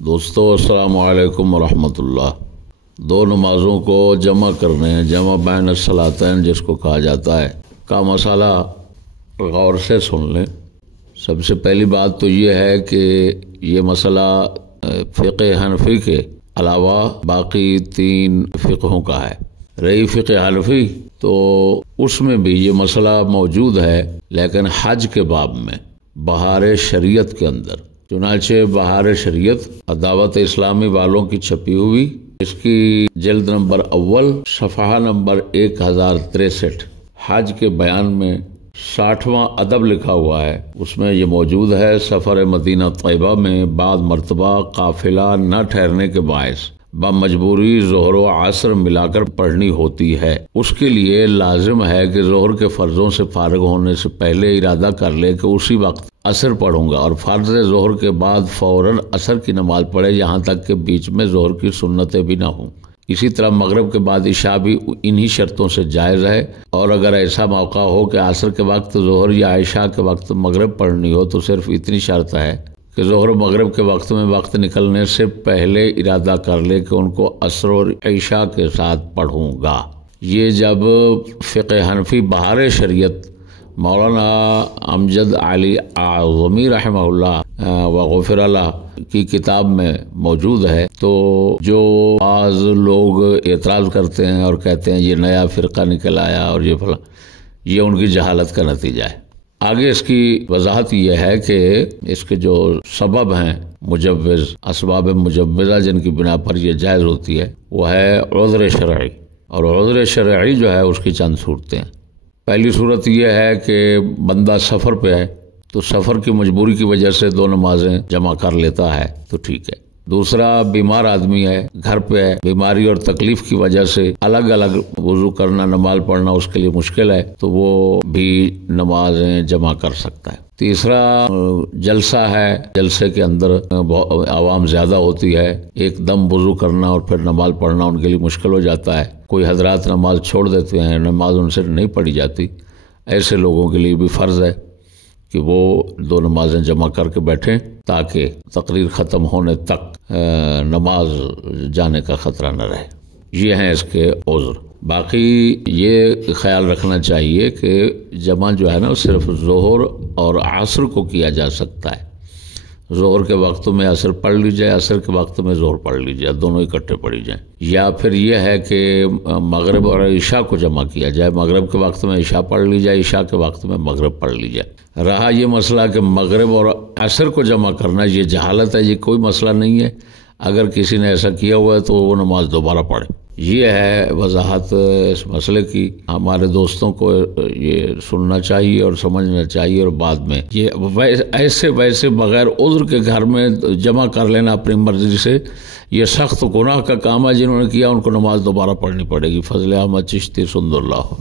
دوستو السلام علیکم ورحمۃ اللہ۔ دو نمازوں کو جمع کرنے، جمع بین الصلاتین جس کو کہا جاتا ہے، کا مسئلہ غور سے سن لیں۔ سب سے پہلی بات تو یہ ہے کہ یہ مسئلہ فقہ حنفی کے علاوہ باقی تین فقہوں کا ہے۔ رہی فقہ حنفی تو اس میں بھی یہ مسئلہ موجود ہے، لیکن حج کے باب میں بہار شریعت کے اندر، چنانچہ بہار شریعت دعوت اسلامی والوں کی چھپی ہوئی، اس کی جلد نمبر اول صفحہ نمبر 1063 حج کے بیان میں 60واں ادب لکھا ہوا ہے۔ اس میں یہ موجود ہے، سفر مدینہ طیبہ میں بعد مرتبہ قافلہ نہ ٹھہرنے کے باعث بمجبوری ظہر و عصر ملا کر پڑھنی ہوتی ہے۔ اس کے لیے لازم ہے کہ ظہر کے فرضوں سے فارغ ہونے سے پہلے ارادہ کر لے کہ اسی وقت عصر پڑھوں گا، اور فرض ظہر کے بعد فوراً عصر کی نماز پڑھے، یہاں تک کہ بیچ میں ظہر کی سنتیں بھی نہ ہوں۔ اسی طرح مغرب کے بعد عشاء بھی انہی شرطوں سے جائز ہے، اور اگر ایسا موقع ہو کہ عصر کے وقت ظہر یا عشاء کے وقت مغرب پڑھنی ہو تو صرف اتنی شرط ہے کہ ظہر و مغرب کے وقت میں وقت نکلنے سے پہلے ارادہ کر لے کہ ان کو عصر اور عشاء کے ساتھ پڑھوں گا۔ یہ جب فقہ حنفی بہار شریعت مولانا امجد علی اعظمی رحمہ اللہ وغفر اللہ کی کتاب میں موجود ہے، تو جو بعض لوگ اعتراض کرتے ہیں اور کہتے ہیں یہ نیا فرقہ نکل آیا اور یہ فلاں، یہ ان کی جہالت کا نتیجہ ہے۔ آگے اس کی وضاحت یہ ہے کہ اس کے جو سبب ہیں مجوز، اسباب مجوزہ جن کی بنا پر یہ جائز ہوتی ہے، وہ ہے عذر شرعی، اور عذر شرعی جو ہے اس کی چند صورتیں ہیں۔ پہلی صورت یہ ہے کہ بندہ سفر پہ ہے، تو سفر کی مجبوری کی وجہ سے دو نمازیں جمع کر لیتا ہے تو ٹھیک ہے۔ دوسرا بیمار آدمی ہے، گھر پہ ہے، بیماری اور تکلیف کی وجہ سے الگ الگ وضو کرنا، نماز پڑھنا اس کے لیے مشکل ہے، تو وہ بھی نمازیں جمع کر سکتا ہے۔ تیسرا جلسہ ہے، جلسے کے اندر عوام زیادہ ہوتی ہے، ایک دم وضو کرنا اور پھر نماز پڑھنا ان کے لیے مشکل ہو جاتا ہے، کوئی حضرات نماز چھوڑ دیتے ہیں، نماز ان سے نہیں پڑھی جاتی، ایسے لوگوں کے لیے بھی فرض ہے کہ وہ دو نمازیں جمع کر کے بیٹھیں تاکہ تقریر ختم ہونے تک نماز جانے کا خطرہ نہ رہے۔ یہ ہیں اس کے عذر۔ باقی یہ خیال رکھنا چاہیے کہ جمع جو ہے نا صرف ظہر اور عصر کو کیا جا سکتا ہے۔ ظہر کے وقت میں عصر پڑھ لی جائے، عصر کے وقت میں ظہر پڑھ لی جائے، دونوں اکٹھے پڑھی جائیں، یا پھر یہ ہے کہ مغرب اور عشاء کو جمع کیا جائے، مغرب کے وقت میں عشاء پڑھ لی جائے، عشاء کے وقت میں مغرب پڑھ لی جائے۔ رہا یہ مسئلہ کہ مغرب اور عصر کو جمع کرنا، یہ جہالت ہے، یہ کوئی مسئلہ نہیں ہے۔ اگر کسی نے ایسا کیا ہوا ہے تو وہ نماز دوبارہ پڑھے۔ یہ ہے وضاحت اس مسئلے کی۔ ہمارے دوستوں کو یہ سننا چاہیے اور سمجھنا چاہیے، اور بعد میں یہ ایسے ویسے بغیر عذر کے گھر میں جمع کر لینا اپنی مرضی سے، یہ سخت گناہ کا کام ہے۔ جنہوں نے کیا ان کو نماز دوبارہ پڑھنی پڑے گی۔ فضل احمد چشتی سند اللہ۔